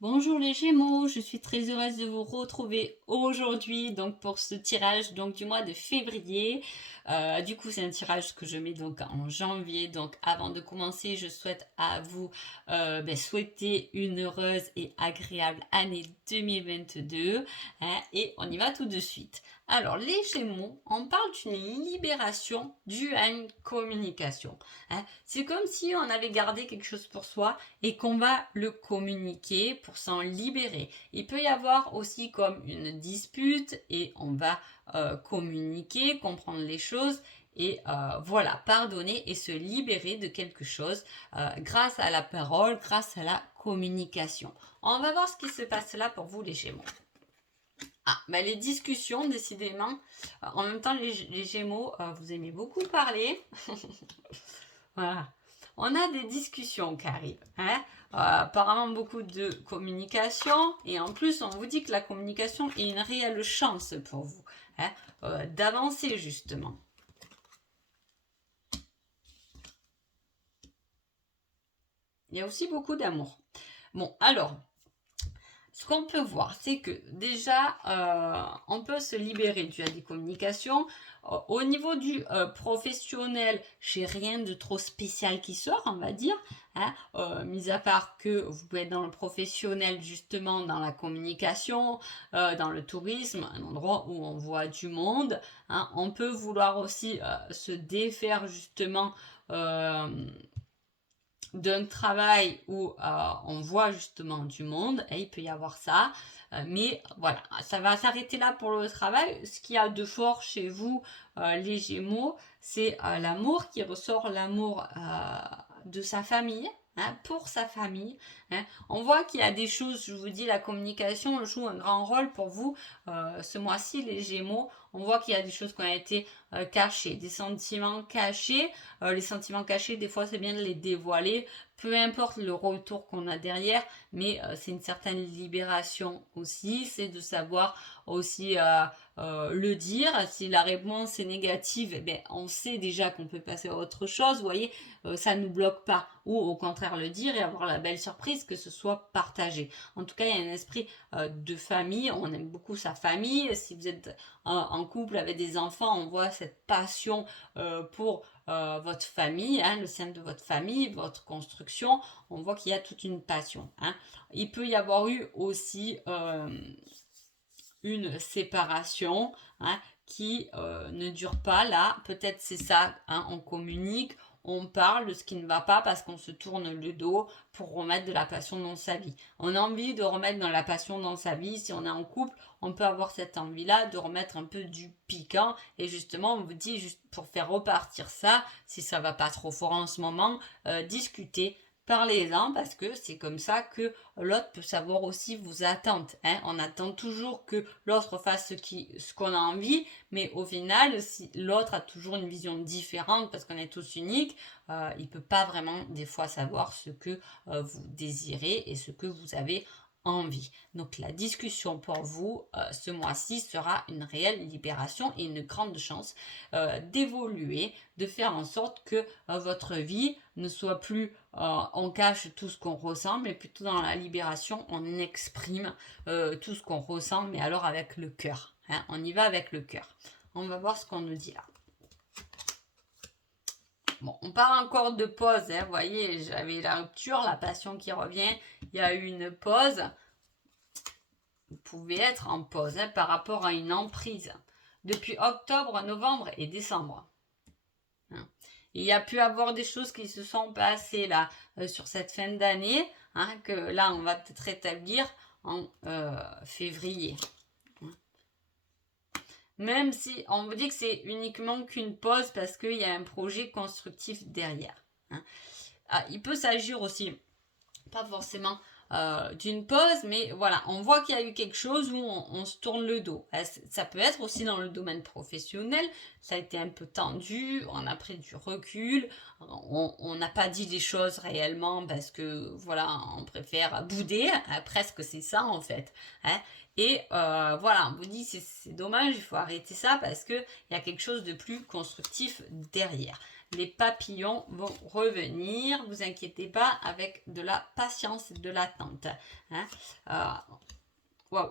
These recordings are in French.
Bonjour les Gémeaux, je suis très heureuse de vous retrouver aujourd'hui donc pour ce tirage donc du mois de février. Du coup c'est un tirage que je mets donc en janvier. Donc avant de commencer, je souhaite à vous souhaiter une heureuse et agréable année 2022. Et on y va tout de suite. Alors les Gémeaux, on parle d'une libération due à une communication. C'est comme si on avait gardé quelque chose pour soi et qu'on va le communiquer pour s'en libérer. Il peut y avoir aussi comme une dispute et on va communiquer, comprendre les choses et voilà, pardonner et se libérer de quelque chose grâce à la parole, grâce à la communication. On va voir ce qui se passe là pour vous les Gémeaux. Les discussions, décidément. En même temps, les Gémeaux, vous aimez beaucoup parler. Voilà. On a des discussions qui arrivent. Apparemment, beaucoup de communication. Et en plus, on vous dit que la communication est une réelle chance pour vous d'avancer, justement. Il y a aussi beaucoup d'amour. Bon, alors, ce qu'on peut voir, c'est que déjà, on peut se libérer du des communications. Au niveau du professionnel, j'ai rien de trop spécial qui sort, on va dire. Mis à part que vous pouvez être dans le professionnel, justement, dans la communication, dans le tourisme, un endroit où on voit du monde. On peut vouloir aussi se défaire, justement, d'un travail où on voit justement du monde, et il peut y avoir ça, mais voilà, ça va s'arrêter là pour le travail. Ce qu'il y a de fort chez vous, les Gémeaux, c'est l'amour qui ressort, l'amour de sa famille. Pour sa famille. On voit qu'il y a des choses, je vous dis, la communication joue un grand rôle pour vous ce mois-ci, les Gémeaux. On voit qu'il y a des choses qui ont été cachées, des sentiments cachés. Les sentiments cachés, des fois, c'est bien de les dévoiler. Peu importe le retour qu'on a derrière, mais c'est une certaine libération aussi. C'est de savoir aussi le dire. Si la réponse est négative, eh bien, on sait déjà qu'on peut passer à autre chose. Vous voyez, ça ne nous bloque pas. Ou au contraire le dire et avoir la belle surprise que ce soit partagé. En tout cas, il y a un esprit de famille. On aime beaucoup sa famille. Si vous êtes en couple avec des enfants, on voit cette passion pour votre famille, le sein de votre famille, votre construction. On voit qu'il y a toute une passion. Il peut y avoir eu aussi une séparation qui ne dure pas. Là, peut-être c'est ça, on communique, on parle de ce qui ne va pas parce qu'on se tourne le dos pour remettre de la passion dans sa vie. On a envie de remettre dans la passion dans sa vie. Si on est en couple, on peut avoir cette envie-là de remettre un peu du piquant. Et justement, on vous dit, juste pour faire repartir ça, si ça va pas trop fort en ce moment, discutez. Parlez-en parce que c'est comme ça que l'autre peut savoir aussi vos attentes. On attend toujours que l'autre fasse ce qu'on a envie, mais au final, si l'autre a toujours une vision différente parce qu'on est tous uniques, il ne peut pas vraiment des fois savoir ce que vous désirez et ce que vous avez envie. Donc la discussion pour vous ce mois-ci sera une réelle libération et une grande chance d'évoluer, de faire en sorte que votre vie ne soit plus on cache tout ce qu'on ressent, mais plutôt dans la libération, on exprime tout ce qu'on ressent, mais alors avec le cœur. On y va avec le cœur. On va voir ce qu'on nous dit là. Bon, on parle encore de pause. Vous voyez, j'avais la rupture, la passion qui revient. Il y a eu une pause. Vous pouvez être en pause par rapport à une emprise. Depuis octobre, novembre et décembre. Il y a pu avoir des choses qui se sont passées là sur cette fin d'année, que là on va peut-être rétablir en février. Même si on vous dit que c'est uniquement qu'une pause parce qu'il y a un projet constructif derrière. Il peut s'agir aussi, pas forcément d'une pause, mais voilà, on voit qu'il y a eu quelque chose où on se tourne le dos. Ça peut être aussi dans le domaine professionnel, ça a été un peu tendu, on a pris du recul, on n'a pas dit les choses réellement parce que voilà, on préfère bouder, presque c'est ça en fait. Et voilà, on vous dit c'est dommage, il faut arrêter ça parce qu'il y a quelque chose de plus constructif derrière. les papillons vont revenir. Vous inquiétez pas, avec de la patience et de l'attente. Hein. Waouh.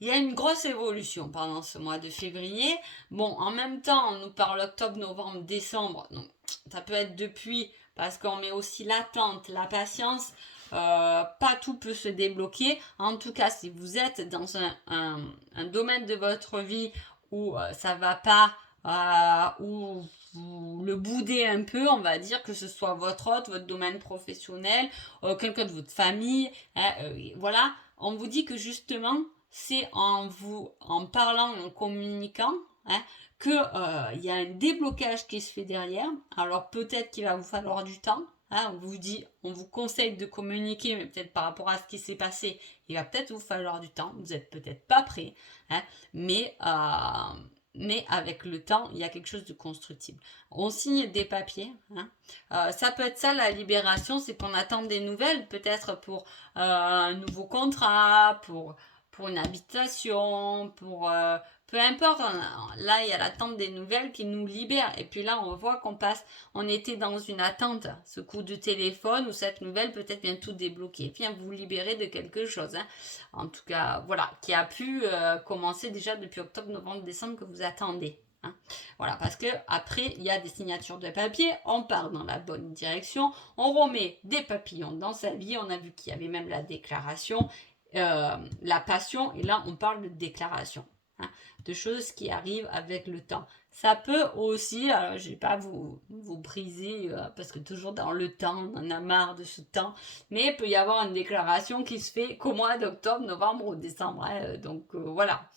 Il y a une grosse évolution pendant ce mois de février. Bon, en même temps, on nous parle octobre, novembre, décembre. Donc, ça peut être depuis, parce qu'on met aussi l'attente, la patience. Pas tout peut se débloquer. En tout cas, si vous êtes dans un domaine de votre vie où ça va pas, où vous le boudez un peu, on va dire, que ce soit votre hôte, votre domaine professionnel, quelqu'un de votre famille, hein, voilà, on vous dit que justement, c'est en parlant, en communiquant, hein, que y a un déblocage qui se fait derrière. Alors peut-être qu'il va vous falloir du temps. Hein, on vous conseille de communiquer, mais peut-être par rapport à ce qui s'est passé, il va peut-être vous falloir du temps. Vous n'êtes peut-être pas prêt, hein, mais avec le temps, il y a quelque chose de constructible. On signe des papiers. Hein. Ça peut être ça, la libération, c'est qu'on attend des nouvelles, peut-être pour un nouveau contrat, pour une habitation, pour peu importe. Là, il y a l'attente des nouvelles qui nous libère. Et puis là, on voit on était dans une attente, ce coup de téléphone ou cette nouvelle peut-être vient tout débloquer, vient vous libérer de quelque chose. Hein. En tout cas, voilà, qui a pu commencer déjà depuis octobre, novembre, décembre que vous attendez. Hein. Voilà, parce que après, il y a des signatures de papier, on part dans la bonne direction, on remet des papillons dans sa vie, on a vu qu'il y avait même la déclaration, la passion, et là, on parle de déclaration. Hein, de choses qui arrivent avec le temps. Ça peut aussi, je ne vais pas vous briser, parce que toujours dans le temps, on en a marre de ce temps, mais il peut y avoir une déclaration qui se fait qu'au mois d'octobre, novembre ou décembre. Hein, donc voilà,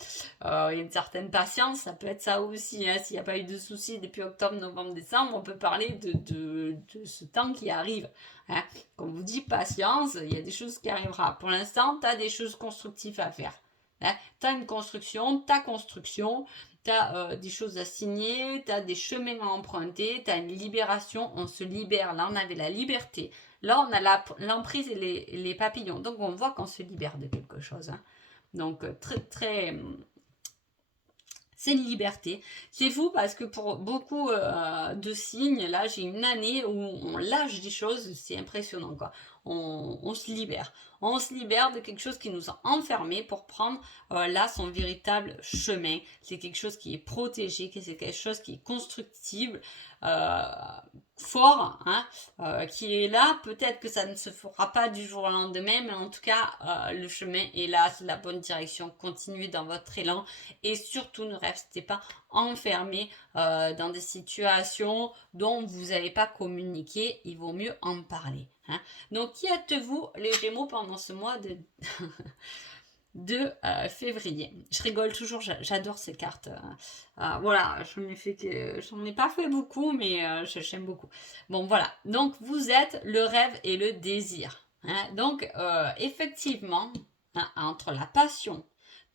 il y a une certaine patience, ça peut être ça aussi. Hein, s'il n'y a pas eu de soucis depuis octobre, novembre, décembre, on peut parler de ce temps qui arrive. Hein. Quand on vous dit patience, il y a des choses qui arriveront. Pour l'instant, tu as des choses constructives à faire. Hein, tu as une construction, ta construction, tu as des choses à signer, tu as des chemins à emprunter, tu as une libération, on se libère. Là, on avait la liberté. Là, on a l'emprise et les papillons. Donc, on voit qu'on se libère de quelque chose. Hein. Donc, très, très... C'est une liberté. C'est fou parce que pour beaucoup de signes, là, j'ai une année où on lâche des choses, c'est impressionnant, quoi. On se libère. On se libère de quelque chose qui nous a enfermés pour prendre là son véritable chemin. C'est quelque chose qui est protégé, c'est quelque chose qui est constructible, fort, hein, qui est là. Peut-être que ça ne se fera pas du jour au lendemain, mais en tout cas, le chemin est là, c'est la bonne direction. Continuez dans votre élan et surtout ne restez pas enfermé dans des situations dont vous n'avez pas communiqué. Il vaut mieux en parler. Hein. Donc, qui êtes-vous, les Gémeaux, pendant ce mois de février? Je rigole toujours, j'adore ces cartes. Voilà, j'en ai pas fait beaucoup, mais j'aime beaucoup. Bon, voilà. Donc, vous êtes le rêve et le désir. Hein. Donc, effectivement, hein, entre la passion,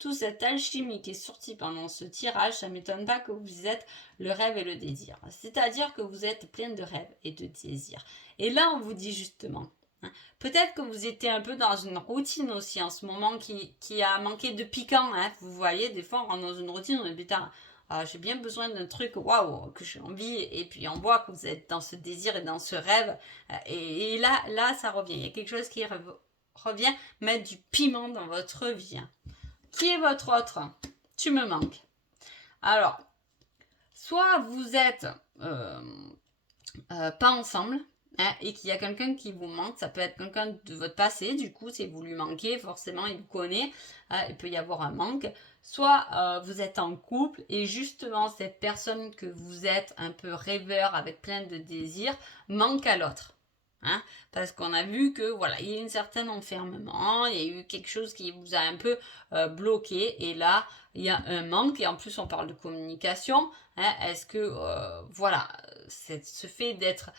toute cette alchimie qui est sortie pendant ce tirage, ça ne m'étonne pas que vous êtes le rêve et le désir. C'est-à-dire que vous êtes plein de rêves et de désirs. Et là, on vous dit justement, hein, peut-être que vous étiez un peu dans une routine aussi en ce moment qui a manqué de piquant. Hein. Vous voyez, des fois, on rentre dans une routine, on dit putain, j'ai bien besoin d'un truc, waouh, que j'ai envie. Et puis, on voit que vous êtes dans ce désir et dans ce rêve. Et là, ça revient. Il y a quelque chose qui revient mettre du piment dans votre vie. Hein. Qui est votre autre? Tu me manques. Alors, soit vous êtes pas ensemble, hein, et qu'il y a quelqu'un qui vous manque, ça peut être quelqu'un de votre passé, du coup, si vous lui manquez, forcément, il vous connaît, il peut y avoir un manque. Soit vous êtes en couple et justement, cette personne que vous êtes un peu rêveur avec plein de désirs manque à l'autre. Hein, parce qu'on a vu que voilà, il y a un certain enfermement, il y a eu quelque chose qui vous a un peu bloqué et là il y a un manque et en plus on parle de communication. Hein, est-ce que voilà, ce fait d'être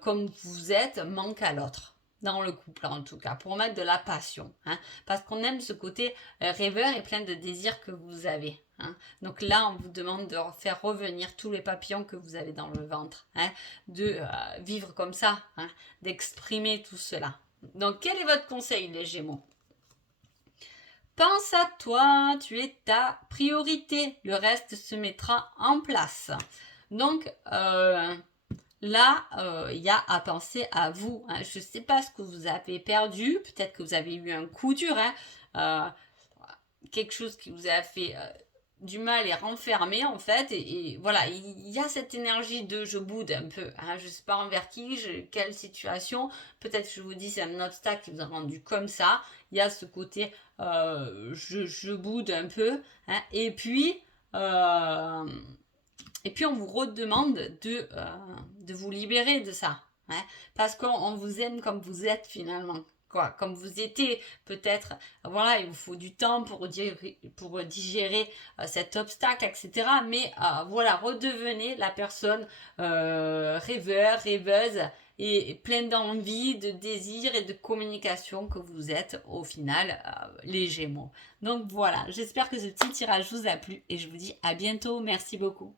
comme vous êtes manque à l'autre dans le couple en tout cas pour mettre de la passion, hein, parce qu'on aime ce côté rêveur et plein de désirs que vous avez. Hein. Donc là, on vous demande de faire revenir tous les papillons que vous avez dans le ventre, hein, de vivre comme ça, hein, d'exprimer tout cela. Donc, quel est votre conseil, les Gémeaux? Pense à toi, tu es ta priorité. Le reste se mettra en place. Donc, là, il y a à penser à vous. Hein. Je ne sais pas ce que vous avez perdu. Peut-être que vous avez eu un coup dur. Hein. Quelque chose qui vous a fait du mal et renfermé en fait. Et voilà, il y a cette énergie de je boude un peu. Hein. Je ne sais pas envers qui, quelle situation. Peut-être que je vous dis c'est un obstacle qui vous a rendu comme ça. Il y a ce côté je boude un peu. Hein. Et puis on vous redemande de vous libérer de ça. Hein, parce qu'on vous aime comme vous êtes finalement. Quoi, comme vous étiez peut-être, voilà, il vous faut du temps pour digérer cet obstacle, etc. Mais voilà, redevenez la personne rêveur, rêveuse et pleine d'envie, de désir et de communication que vous êtes au final, les Gémeaux. Donc voilà, j'espère que ce petit tirage vous a plu et je vous dis à bientôt. Merci beaucoup.